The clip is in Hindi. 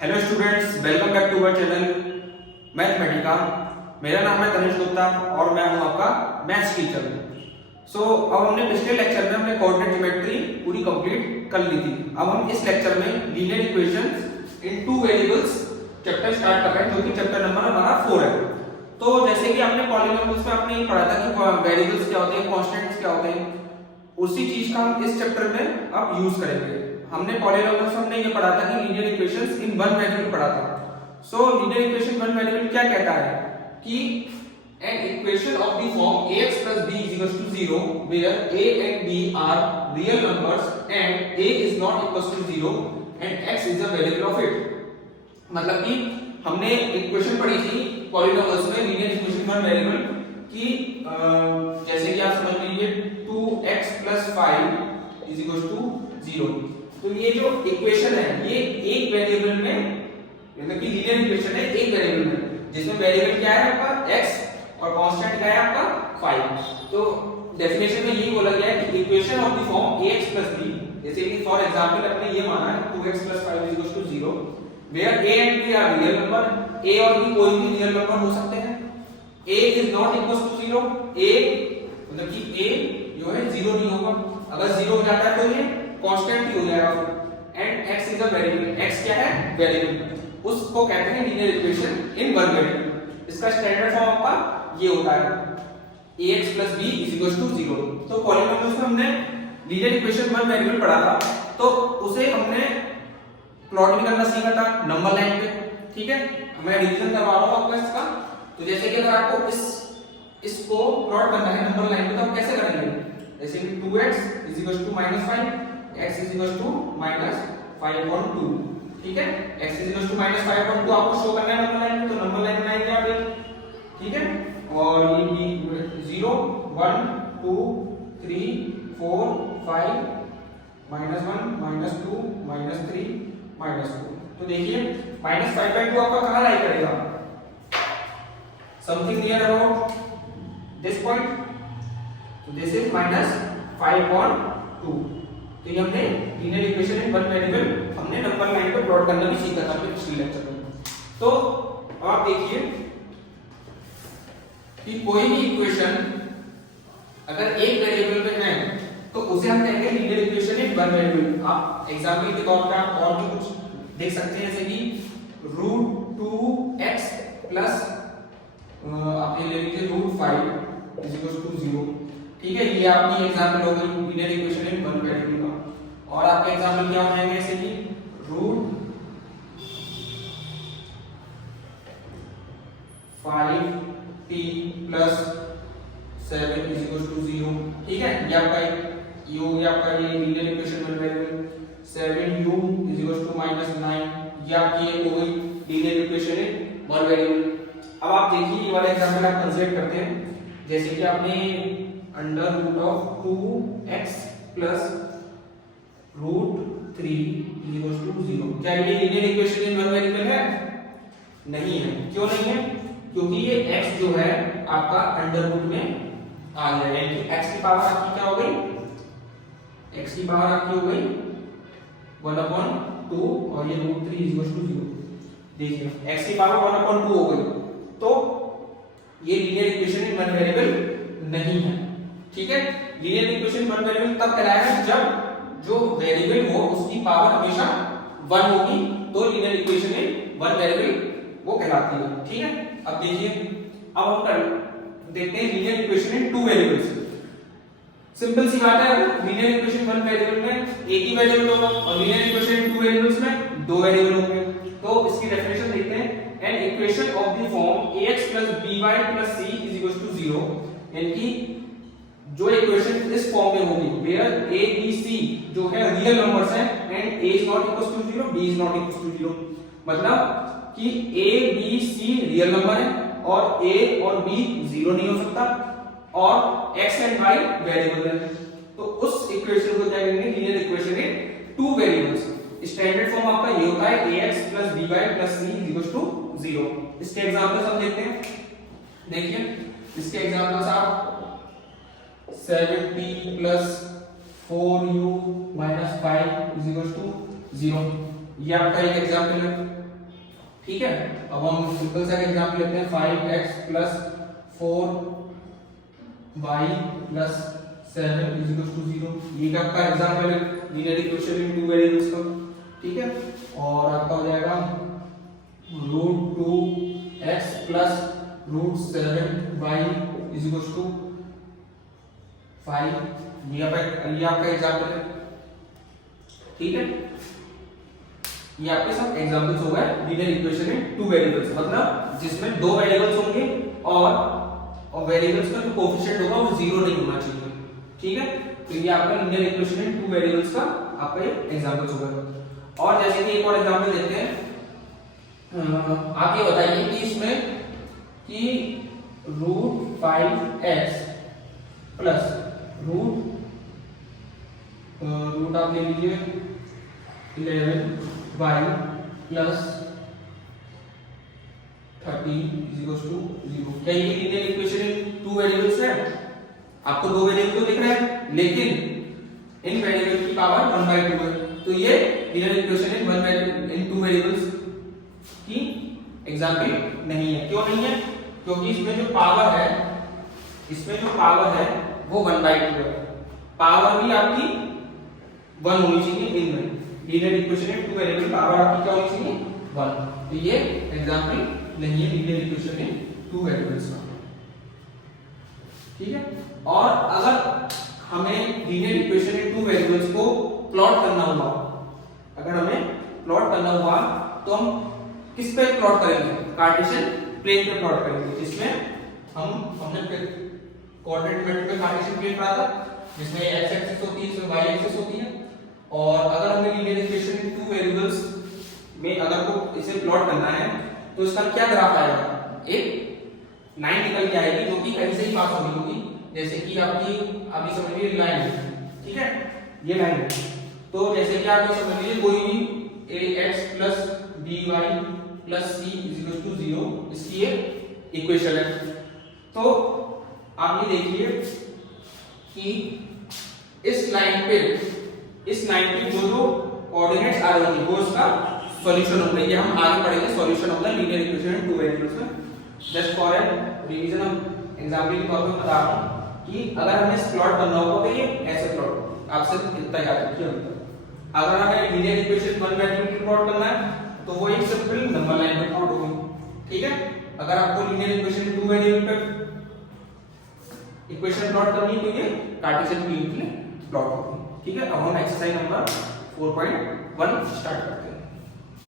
Hello students, welcome back to our channel Mathematica. मेरा नाम है तनिष गुप्ता और मैं हूं आपका मैथ्स टीचर। अब हमने पिछले लेक्चर में हमने कोऑर्डिनेट ज्योमेट्री पूरी कंप्लीट कर ली थी। अब हम इस लेक्चर में लीनियर इक्वेशंस इन टू वेरिएबल्स चैप्टर स्टार्ट कर रहे हैं, जो कि चैप्टर नंबर हमारा 4 है। तो जैसे कि आपने पॉलीनोमियल्स में आपने पढ़ा था कि वेरिएबल्स क्या होते हैं, कांस्टेंट्स क्या होते हैं, उसी चीज का हम इस चैप्टर में अब यूज करेंगे। हमने पॉलीनोमियल्स में हमने ये पढ़ा था कि लीनियर इक्वेशंस इन वन वेरिएबल पढ़ा था। लीनियर इक्वेशन वन वेरिएबल क्या कहता है कि an equation of the form ax plus b is equals to 0 where a and b are real numbers and a is not equals to 0 and x is a variable of it। मतलब कि हमने इक्वेशन पढ़ी थी पॉलीनोमियल्स में लीनियर इक्वेशन वन वेरिएबल की, जैसे कि आप समझ लीजिए 2x plus 5 is equals to 0। तो ये जो इक्वेशन है ये एक वेरिएबल में, मतलब कि लीनियर इक्वेशन है एक वेरिएबल में, जिसमें वेरिएबल क्या है आपका x और कांस्टेंट क्या है आपका 5। तो डेफिनेशन में यही बोला गया है कि equation of the form ax plus b, जैसे कि फॉर एग्जांपल अपने ये माना है 2x plus 5 is equals to 0 where a and b are real number। a और b कोई भी रियल नंबर हो सकते हैं। a is not equals to 0, a मतलब कि a जो है 0 नहीं होगा, अगर 0 हो जाता है तो ये कांस्टेंट ही हो जाएगा। And x is a variable, x क्या है वेरिएबल, उसको कहते हैं linear equation in one variable. इसका स्टैंडर्ड फॉर्म आपका ये होता है ax plus b is equals to 0। तो पॉलीनोमियल्स में हमने लीनियर इक्वेशन वन वेरिएबल पढ़ा था, तो उसे हमने प्लॉट भी करना सीखा था नंबर लाइन पे। ठीक है, मैं रिवीजन करवा रहा हूं आपको इसका। तो जैसे कि अगर आपको इसको प्लॉट करना है नंबर लाइन पे, तो हम कैसे करेंगे? जैसे कि 2x is equals to -5, x is equals to -5/2। ठीक है, x is equals to -5/2 आपको शो करना है नंबर लाइन में, तो नंबर लाइन बनाएंगे आप एक। ठीक है, और ये भी 0 1 2 3 4 5 -1 -2 -3 -4। तो देखिए -5/2 आपका कहां लाई करेगा? Something near about this point. तो दिस इज -5/2। तो ये हमने linear equation in one variable हमने नंबर लाइन पे प्लॉट करना भी सीखा था पिछले लेक्चर में। तो आप देखिए कि कोई भी इक्वेशन अगर एक वेरिएबल में है तो उसे हम कहेंगे linear equation in one variable. आप एग्जांपल के तौर पे आप और भी कुछ देख सकते हैं, जैसे कि √2x प्लस आप ये ले लीजिए √5 इज इक्वल टू 0। ठीक है, ये आपकी एग्जांपल हो गई linear equation in one variable का। और आपके एग्जांपल क्या हो जाएंगे, जैसे कि √5t plus 7 is equal to 0। ठीक है, ये आपका ये linear equation one variable. 7u is equal to -9, ये आपकी एक हो गई linear equation in one variable. अब आप देखिए ये वाला एग्जांपल आप कंसीडर करते हैं, जैसे कि आपने √2x plus √3 is equal to 0। क्या ये linear equation in one variable है? नहीं है। क्यों नहीं है? क्योंकि ये x जो है आपका अंडर रूट में आ गया है, यानी x की पावर आपकी क्या हो गई? x की पावर आपकी हो गई 1/2 और ये √3 इज इक्वल टू 0। देखिए x की पावर 1/2 हो गई, तो ये linear equation in one variable नहीं है। ठीक है, लीनियर इक्वेशन वन वेरिएबल तब कहलाएगा जब जो वेरिएबल हो उसकी पावर हमेशा 1 होगी, तो linear equation in one variable वो कहलाती है। ठीक है, अब देखिए अब हम देखते हैं linear equation in two variables. Simple सी बात है, लीनियर इक्वेशन वन वेरिएबल में एक ही वेरिएबल होगा और linear equation in two variables में दो वेरिएबल होंगे। तो इसकी डेफिनेशन देखते हैं। An equation of the form ax by plus c is equals to 0, यानी कि जो इक्वेशन इस फॉर्म में होगी वेयर a b c जो है रियल नंबर्स हैं and a is not equals to 0 b is not equals to 0, मतलब कि a b c real number है और a और b 0 नहीं हो सकता और x एंड y वेरिएबल है। तो उस इक्वेशन को क्या कहेंगे? Linear equation in two variables. Standard form आपका ये होता है ax plus by plus c is equals to 0। इसके एग्जांपल्स हम देखते हैं। देखिए इसके एग्जांपल्स आप 7t plus 4u minus 5 is equals to 0, ये आपका एक एग्जांपल है। ठीक है, अब हम सिंपल सा एग्जांपल लेते हैं 5x plus 4y plus 7 is equal to 0। ये आपका एग्जांपल है linear equation in two variables का, ठीक है। और आपका हो जाएगा √2x plus √7y is equal to 5। ये आपका एग्जांपल है, ठीक है। ये आपके सब एग्जांपल्स हो गए लीनियर इक्वेशन में टू वेरिएबल्स, मतलब जिसमें दो वेरिएबल्स होंगे और वेरिएबल्स का जो कोएफिशिएंट होगा वो जीरो नहीं होना चाहिए, ठीक है। तो ये आपका लीनियर इक्वेशन में टू वेरिएबल्स का आपका एग्जांपल्स हो गए। और जैसे कि एक और एग्जांपल देते हैं, आप ये बताइए कि इसमें कि √5x प्लस रूट आप ले लीजिए 11y plus 30 is equal to 0। क्या ये linear equation in two variables है? आपको दो वेरिएबल तो दिख रहा है, लेकिन इन वेरिएबल की पावर 1/2 है, तो ये linear equation in two variables की एग्जांपल नहीं है। क्यों नहीं है? क्योंकि इसमें जो पावर है वो 1/2 है। पावर भी आपकी 1 होनी चाहिए इनमें, लीनियर इक्वेशन में टू वेरिएबल पावर आपकी क्या होनी चाहिए? 1। तो ये एग्जांपल नहीं है लीनियर इक्वेशन में टू वेरिएबल्स का, ठीक है। और अगर हमें लीनियर इक्वेशन में टू वेरिएबल्स को प्लॉट करना हुआ, तो हम किस पे प्लॉट करेंगे? कार्टेशियन प्लेन पे प्लॉट करेंगे, जिसमें हमने कोऑर्डिनेट मेथड में कार्टेशियन प्लेन पढ़ा था, जिसमें x एक्सिस होती है, इसमें y एक्सिस होती है। और अगर हमें linear equation in two variables में अगर को इसे प्लॉट करना है, तो इसका क्या ग्राफ आएगा? एक लाइन निकल के आएगी जो कि कहीं से ही पास होगी, जैसे कि आपकी अभी समझ लीजिए लाइन है, ठीक है, ये लाइन है। तो जैसे कि आप ये समझ लीजिए कोई भी ax plus by plus c is equal to 0 इसकी एक इक्वेशन है। तो आप ये देखिए कि इस लाइन पे जो कोऑर्डिनेट्स आ रहे हैं वो इसका सॉल्यूशन होता है। ये हम आगे पढ़ेंगे solution of the linear equation in two variables में। जस्ट फॉर रिवीजन हम एग्जांपल के तौर पे बता रहा हूं कि अगर हमें प्लॉट करना होगा तो ये ऐसे प्लॉट आपसे इतना याद रखिए। अगर हमें लीनियर इक्वेशन 1/2 प्लॉट करना है तो वो एक सिंपल नंबर लाइन पे प्लॉट होगी, ठीक है। अगर आपको लीनियर इक्वेशन टू वेरिएबल पे इक्वेशन प्लॉट करनी है तो ये कार्टेशियन प्लेन के लिए प्लॉट होगी, ठीक है। अब हम एक्सरसाइज नंबर 4.1 स्टार्ट करते हैं।